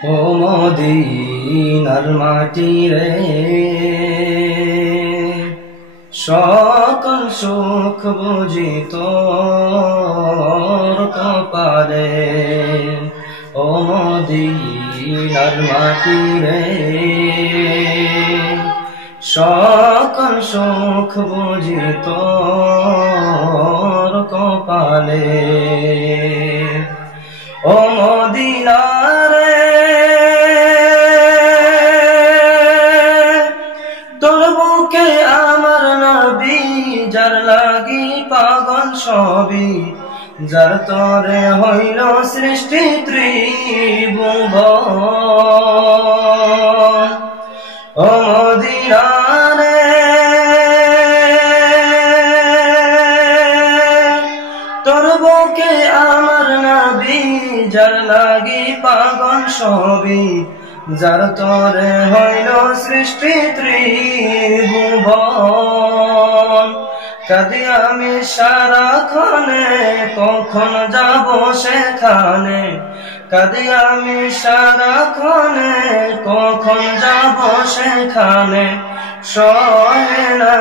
ও মদিনার মাটি রে, সকল সুখ বুঝি তোর কপালে। ও মদিনার মাটি রে, সকল সুখ বুঝি তোর কপালে। ও মদিনা রে, তোর বুকে আমার নবী, যার লাগি পাগল সবই, যার তরে হইল সৃষ্টি ত্রিভুবন। ও মদিনা রে, তোর বুকে আমার নবী, যার লাগি পাগল সবই, যার তরে হইল সৃষ্টি ত্রিভুবন। কাঁদি আমি সারাক্ষণে, কখন যাব সেখানে। কাঁদি আমি সারাক্ষণে, কখন যাব সেখানে। সহে না